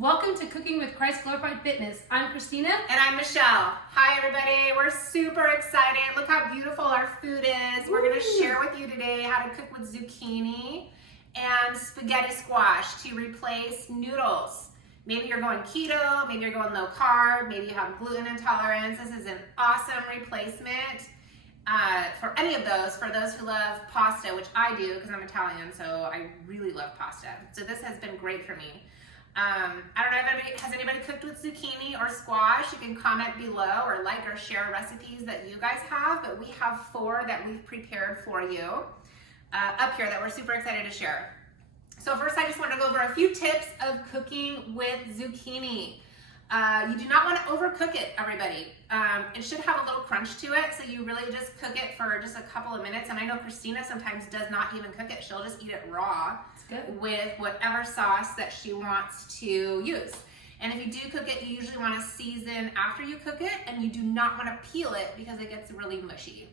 Welcome to Cooking with Christ Glorified Fitness. I'm Christina. And I'm Michelle. Hi everybody, we're super excited. Look how beautiful our food is. We're gonna share with you today how to cook with zucchini and spaghetti squash to replace noodles. Maybe you're going keto, maybe you're going low carb, maybe you have gluten intolerance. This is an awesome replacement for any of those, for those who love pasta, which I do because I'm Italian, so I really love pasta. So this has been great for me. I don't know if has anybody cooked with zucchini or squash? You can comment below or like or share recipes that you guys have, but we have 4 that we've prepared for you up here that we're super excited to share. So first I just want to go over a few tips of cooking with zucchini. You do not want to overcook it, everybody. It should have a little crunch to it, so you really just cook it for just a couple of minutes. And I know Cristina sometimes does not even cook it. She'll just eat it raw with whatever sauce that she wants to use. And if you do cook it, you usually want to season after you cook it, and you do not want to peel it because it gets really mushy.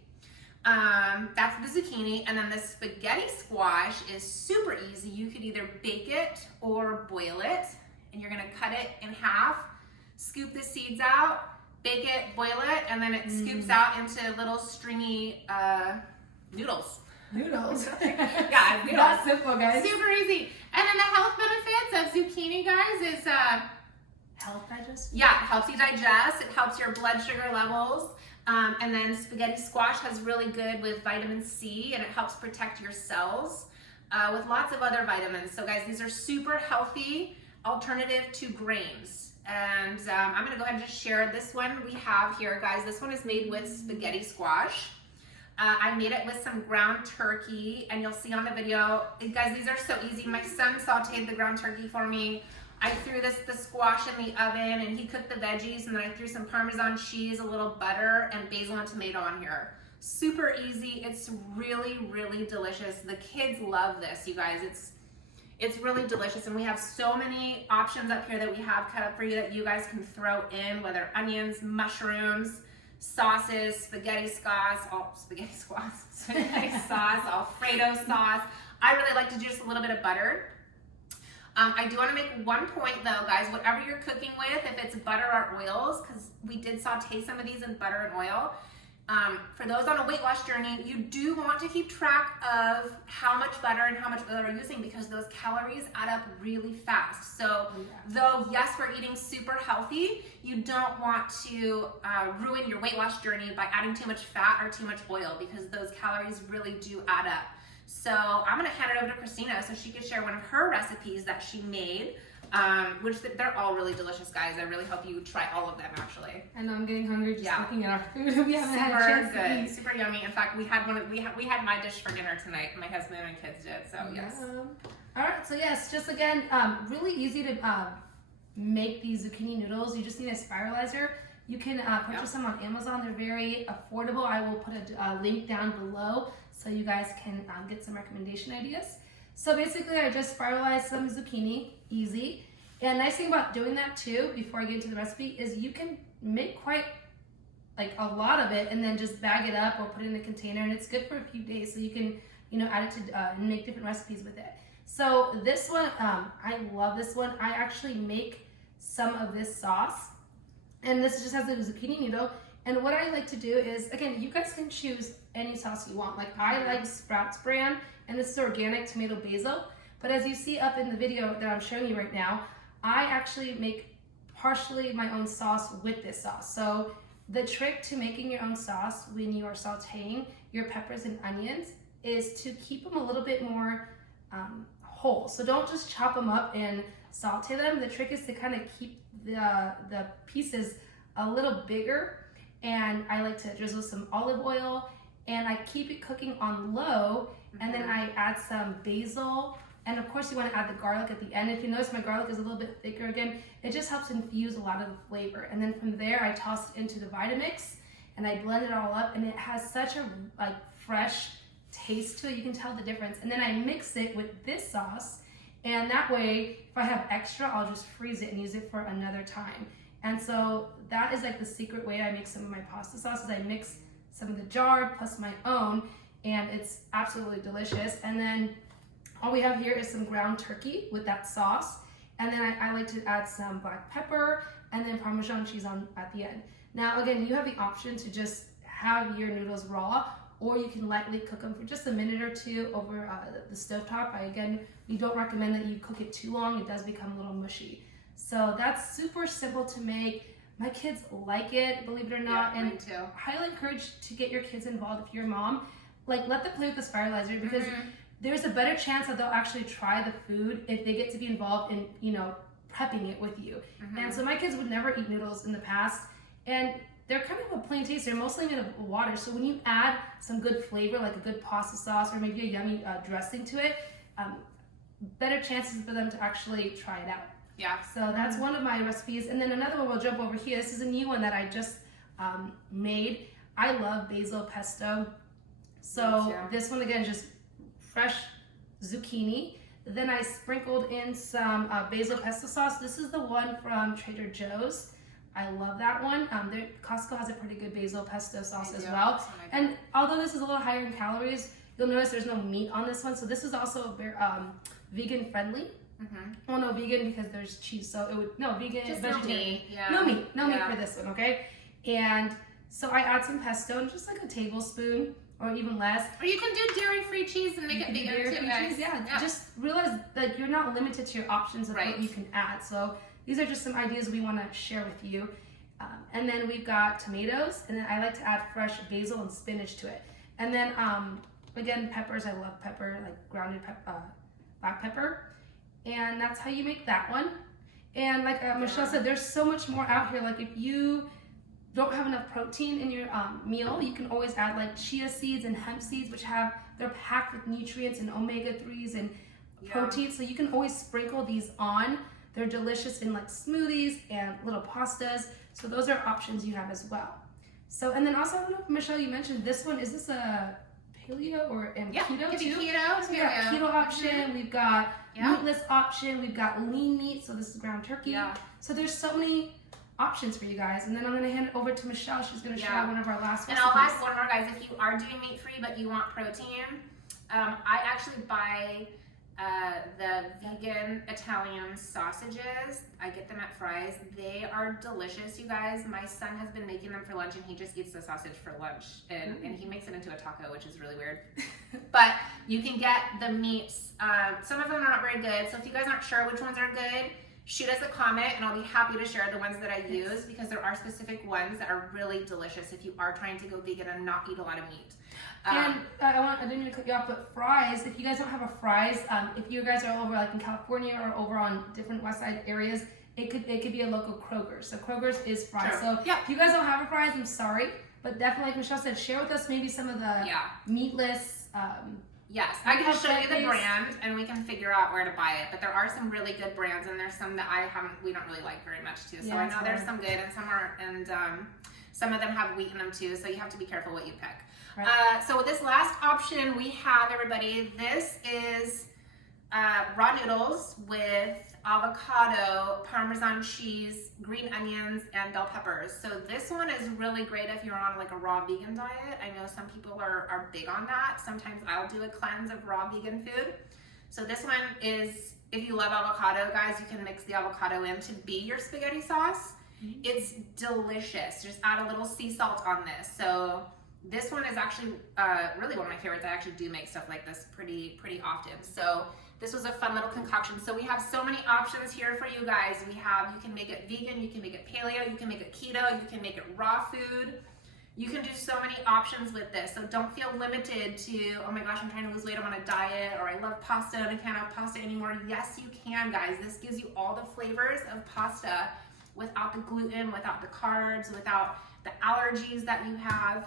That's the zucchini, and then the spaghetti squash is super easy. You could either bake it or boil it, and you're gonna cut it in half, scoop the seeds out, bake it, boil it, and then it scoops out into little stringy noodles. Noodles. Yeah, noodles. That's simple, guys. Super easy. And then the health benefits of zucchini, guys, is health digest? yeah, it helps you digest. It helps your blood sugar levels. And then spaghetti squash has really good with vitamin C, and it helps protect your cells with lots of other vitamins. So guys, these are super healthy alternative to grains. And I'm gonna go ahead and just share this one we have here, guys. This one is made with spaghetti squash. I made it with some ground turkey, and you'll see on the video, guys, these are so easy. My son sauteed the ground turkey for me. I threw the squash in the oven, and he cooked the veggies, and then I threw some Parmesan cheese, a little butter, and basil and tomato on here. Super easy. It's really, really delicious. The kids love this, you guys. It's really delicious, and we have so many options up here that we have cut up for you that you guys can throw in, whether onions, mushrooms, sauces, spaghetti sauce, spaghetti sauce, Alfredo sauce. I really like to do just a little bit of butter. I do want to make one point though, guys, whatever you're cooking with, if it's butter or oils, because we did saute some of these in butter and oil, for those on a weight loss journey, you do want to keep track of how much butter and how much oil you're using, because those calories add up really fast. So though, yes, we're eating super healthy, you don't want to ruin your weight loss journey by adding too much fat or too much oil, because those calories really do add up. So I'm gonna hand it over to Cristina so she could share one of her recipes that she made, which they're all really delicious, guys. I really hope you try all of them, actually. I know I'm getting hungry just looking at our food. We haven't had a chance to eat. Super yummy. In fact, we had my dish for dinner tonight. My husband and kids did. So yes. All right. So yes, just again, really easy to make these zucchini noodles. You just need a spiralizer. You can purchase them on Amazon. They're very affordable. I will put a link down below so you guys can get some recommendation ideas. So basically, I just spiralized some zucchini, easy. And nice thing about doing that too, before I get into the recipe, is you can make quite like a lot of it and then just bag it up or put it in a container, and it's good for a few days. So you can, add it to make different recipes with it. So this one, I love this one. I actually make some of this sauce, and this just has the zucchini noodle. And what I like to do is, again, you guys can choose any sauce you want. Like I like Sprouts brand, and this is organic tomato basil. But as you see up in the video that I'm showing you right now, I actually make partially my own sauce with this sauce. So the trick to making your own sauce when you are sauteing your peppers and onions is to keep them a little bit more whole. So don't just chop them up and saute them. The trick is to kind of keep the pieces a little bigger. And I like to drizzle some olive oil, and I keep it cooking on low, and then I add some basil, and of course you want to add the garlic at the end. If you notice, my garlic is a little bit thicker again. It just helps infuse a lot of the flavor. And then from there, I toss it into the Vitamix, and I blend it all up, and it has such a fresh taste to it. You can tell the difference. And then I mix it with this sauce, and that way, if I have extra, I'll just freeze it and use it for another time. And so that is like the secret way I make some of my pasta sauces. I mix some of the jarred plus my own, and it's absolutely delicious. And then all we have here is some ground turkey with that sauce. And then I like to add some black pepper and then Parmesan cheese on at the end. Now, again, you have the option to just have your noodles raw, or you can lightly cook them for just a minute or two over the stovetop. We don't recommend that you cook it too long. It does become a little mushy. So that's super simple to make. My kids like it, believe it or not. Yeah, and mine too. highly encourage to get your kids involved if you're a mom. Like, let them play with the spiralizer, because there's a better chance that they'll actually try the food if they get to be involved in, prepping it with you. And so my kids would never eat noodles in the past, and they're kind of a plain taste. They're mostly made of water. So when you add some good flavor, like a good pasta sauce or maybe a yummy dressing to it, better chances for them to actually try it out. Yeah. So that's one of my recipes. And then another one, we'll jump over here. This is a new one that I just made. I love basil pesto. So this one, again, just fresh zucchini. Then I sprinkled in some basil pesto sauce. This is the one from Trader Joe's. I love that one. Costco has a pretty good basil pesto sauce as well. And although this is a little higher in calories, you'll notice there's no meat on this one. So this is also very vegan friendly. Well, no, vegan because there's cheese. So it would, vegan, just vegetarian. No meat. No meat for this one, okay? And so I add some pesto, and just like a tablespoon or even less. Or you can do dairy-free cheese and make it vegan too, guys. Cheese, yeah. Just realize that you're not limited to your options of what you can add. So these are just some ideas we want to share with you. And then we've got tomatoes, and then I like to add fresh basil and spinach to it. And then, again, peppers. I love pepper, like grounded black pepper. And that's how you make that one. And like Michelle said, there's so much more out here. Like if you don't have enough protein in your meal, you can always add like chia seeds and hemp seeds, which they're packed with nutrients and omega-3s and protein. So you can always sprinkle these on. They're delicious in like smoothies and little pastas. So those are options you have as well. So, and then also, I don't know if Michelle, you mentioned this one. Is this a paleo or keto too? Keto. So we got keto option. We've got meatless option. We've got lean meat. So this is ground turkey. So there's so many options for you guys. And then I'm going to hand it over to Michelle. She's going to share one of our last recipes. And I'll add one more, guys. If you are doing meat free but you want protein, I actually buy the vegan Italian sausages. I get them at Fry's. They are delicious, you guys. My son has been making them for lunch, and he just eats the sausage for lunch, and he makes it into a taco, which is really weird. But you can get the meats. Some of them are not very good, so if you guys aren't sure which ones are good, shoot us a comment, and I'll be happy to share the ones that I use, because there are specific ones that are really delicious if you are trying to go vegan and not eat a lot of meat. And I didn't mean to cut you off, but Fry's, if you guys don't have a Fry's, if you guys are over like in California or over on different West Side areas, it could be a local Kroger's. So Kroger's is Fry's. So if you guys don't have a Fry's, I'm sorry, but definitely, like Michelle said, share with us maybe some of the meatless. Yes, I can show you the brand and we can figure out where to buy it. But there are some really good brands, and there's some that we don't really like very much too. So I know there's some good and some are, and some of them have wheat in them too. So you have to be careful what you pick. Right. So with this last option we have, everybody, this is raw noodles with avocado, Parmesan cheese, green onions, and bell peppers. So this one is really great if you're on like a raw vegan diet. I know some people are big on that. Sometimes I'll do a cleanse of raw vegan food. So this one is, if you love avocado, guys, you can mix the avocado in to be your spaghetti sauce. It's delicious. Just add a little sea salt on this. So this one is actually really one of my favorites. I actually do make stuff like this pretty often. So this was a fun little concoction. So we have so many options here for you guys. You can make it vegan, you can make it paleo, you can make it keto, you can make it raw food. You can do so many options with this. So don't feel limited to, oh my gosh, I'm trying to lose weight, I'm on a diet, or I love pasta and I can't have pasta anymore. Yes, you can, guys. This gives you all the flavors of pasta without the gluten, without the carbs, without the allergies that you have.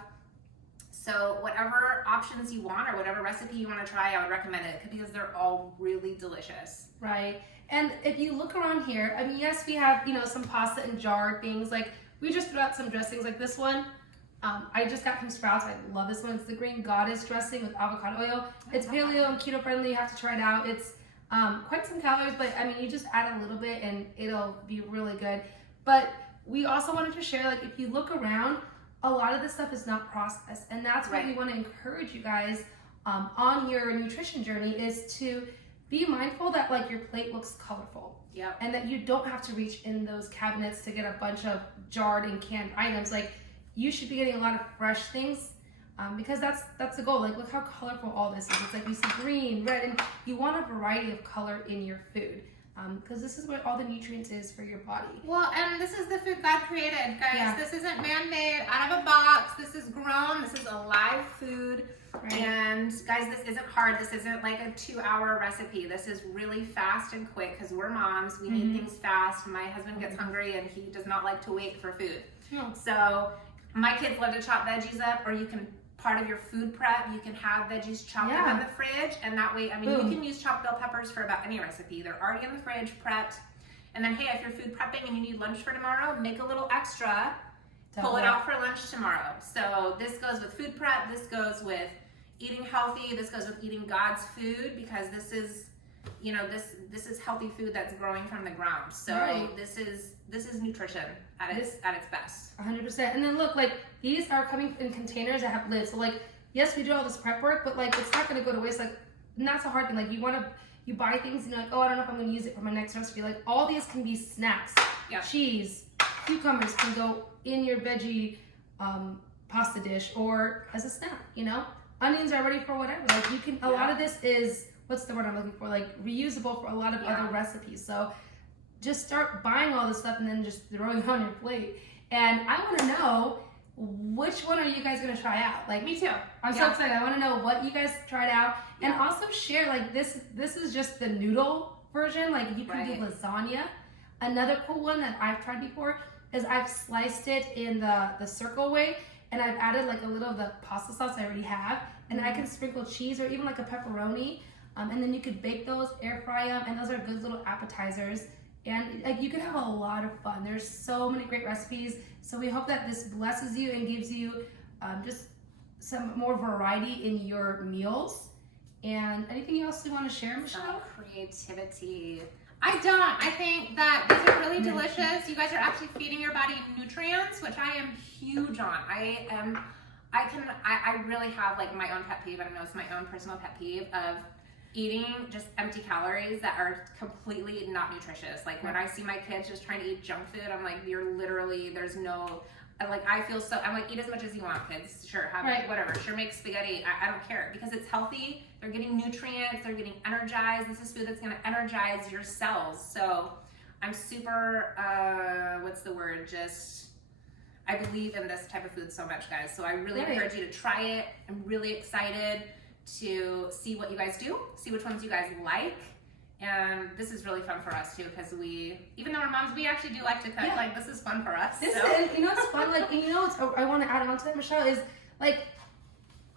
So whatever options you want or whatever recipe you want to try, I would recommend it because they're all really delicious. Right. And if you look around here, I mean, yes, we have, some pasta and jarred things. Like we just threw out some dressings like this one. I just got from Sprouts. I love this one. It's the Green Goddess dressing with avocado oil. It's paleo and keto friendly. You have to try it out. It's quite some calories, but I mean, you just add a little bit and it'll be really good. But we also wanted to share, like, if you look around, a lot of this stuff is not processed, and that's what we want to encourage you guys on your nutrition journey, is to be mindful that like your plate looks colorful. Yep. And that you don't have to reach in those cabinets to get a bunch of jarred and canned items. Like, you should be getting a lot of fresh things, because that's the goal. Like, look how colorful all this is. It's like you see green, red, and you want a variety of color in your food, because this is what all the nutrients is for your body. Well, and this is the food God created, guys. Yeah. This isn't man-made, out of a box. This is grown. This is alive food. Right. And guys, this isn't hard. This isn't like a 2-hour recipe. This is really fast and quick because we're moms. We need things fast. My husband gets hungry and he does not like to wait for food. Yeah. So my kids love to chop veggies up, or you can, part of your food prep, you can have veggies chopped up in the fridge, and that way, I mean, you can use chopped bell peppers for about any recipe. They're already in the fridge, prepped. And then, hey, if you're food prepping and you need lunch for tomorrow, make a little extra, pull it out for lunch tomorrow. So this goes with food prep, this goes with eating healthy, this goes with eating God's food, because this is, you know, this is healthy food that's growing from the ground. So this is nutrition at its best. 100%. And then look, like, these are coming in containers that have lids. So like, yes, we do all this prep work, but like, it's not gonna go to waste. Like, and that's a hard thing. Like, you buy things and you're like, oh, I don't know if I'm gonna use it for my next recipe. Like, all these can be snacks. Yeah. Cheese, cucumbers can go in your veggie pasta dish or as a snack, you know? Onions are ready for whatever. Like, you can, a lot of this is, what's the word I'm looking for? Like, reusable for a lot of other recipes. So just start buying all this stuff and then just throwing it on your plate. And I want to know, which one are you guys going to try out? Like, me too. I'm so excited. I want to know what you guys tried out, and also share, like, this is just the noodle version. Like, you can do lasagna. Another cool one that I've tried before is I've sliced it in the circle way, and I've added like a little of the pasta sauce I already have, and I can sprinkle cheese or even like a pepperoni, and then you could bake those, air fry them, and those are good little appetizers. And like, you can have a lot of fun. There's so many great recipes. So we hope that this blesses you and gives you just some more variety in your meals. And anything else you want to share, Michelle? Creativity. I don't. I think that these are really delicious. You guys are actually feeding your body nutrients, which I am huge on. I really have like my own pet peeve. I don't know, it's my own personal pet peeve of eating just empty calories that are completely not nutritious. Like, when I see my kids just trying to eat junk food, I'm like, you're literally, there's no, like, I feel so, I'm like, eat as much as you want, kids. Sure, have it, whatever. Sure, make spaghetti. I don't care, because it's healthy. They're getting nutrients. They're getting energized. This is food that's going to energize your cells. So I'm super, what's the word? I believe in this type of food so much, guys. So I really encourage you to try it. I'm really excited to see what you guys do, see which ones you guys like. And this is really fun for us too, because even though we're moms, we actually do like to cook. Like, this is fun for us. This is, you know, it's fun. Like, and you know, I want to add on to that, Michelle, is like,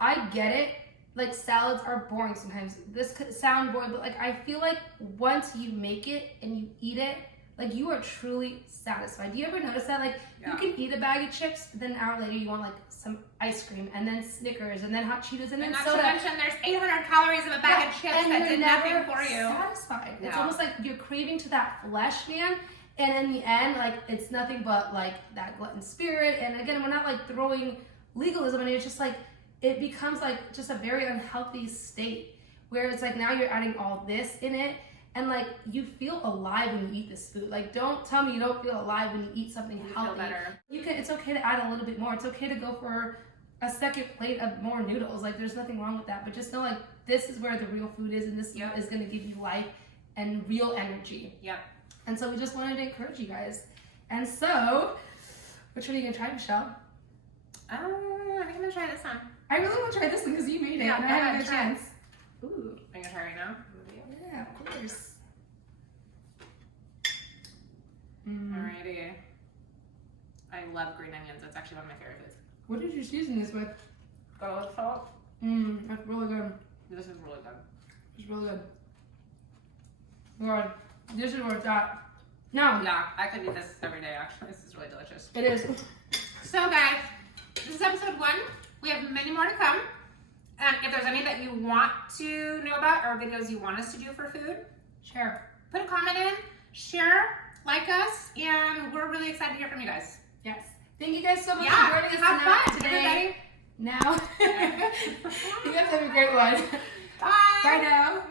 I get it. Like, salads are boring sometimes. This could sound boring, but like, I feel like once you make it and you eat it, like, you are truly satisfied. Do you ever notice that? Like, you can eat a bag of chips, but then an hour later you want like some ice cream, and then Snickers, and then hot Cheetos, and then soda. Not to mention, there's 800 calories of a bag of chips that did nothing for you. Satisfied. It's almost like you're craving to that flesh, man. And in the end, like, it's nothing but like that glutton spirit. And again, we're not like throwing legalism in it. It's just like, it becomes like just a very unhealthy state where it's like, now you're adding all this in it. And like, you feel alive when you eat this food. Like, don't tell me you don't feel alive when you eat something healthy. Feel better. It's okay to add a little bit more. It's okay to go for a second plate of more noodles. Like, there's nothing wrong with that. But just know, like, this is where the real food is, and this is going to give you life and real energy. And so we just wanted to encourage you guys. And so, which one are you going to try, Michelle? I think I'm going to try this one. I really want to try this one because you made it. And I haven't had a chance. Ooh. Are you going to try right now? Yeah, of course. Alrighty. I love green onions. It's actually one of my favorite foods. What did you season this with? Garlic salt. That's really good. This is really good. It's really good. Lord, this is where it's at. No. Yeah, I could eat this every day, actually. This is really delicious. It is. So, guys, this is episode 1. We have many more to come. And if there's any that you want to know about, or videos you want us to do for food, share. Put a comment in, share, like us, and we're really excited to hear from you guys. Yes. Thank you guys so much for joining us today. Everybody. Now. You guys have a great one. Bye. Bye now.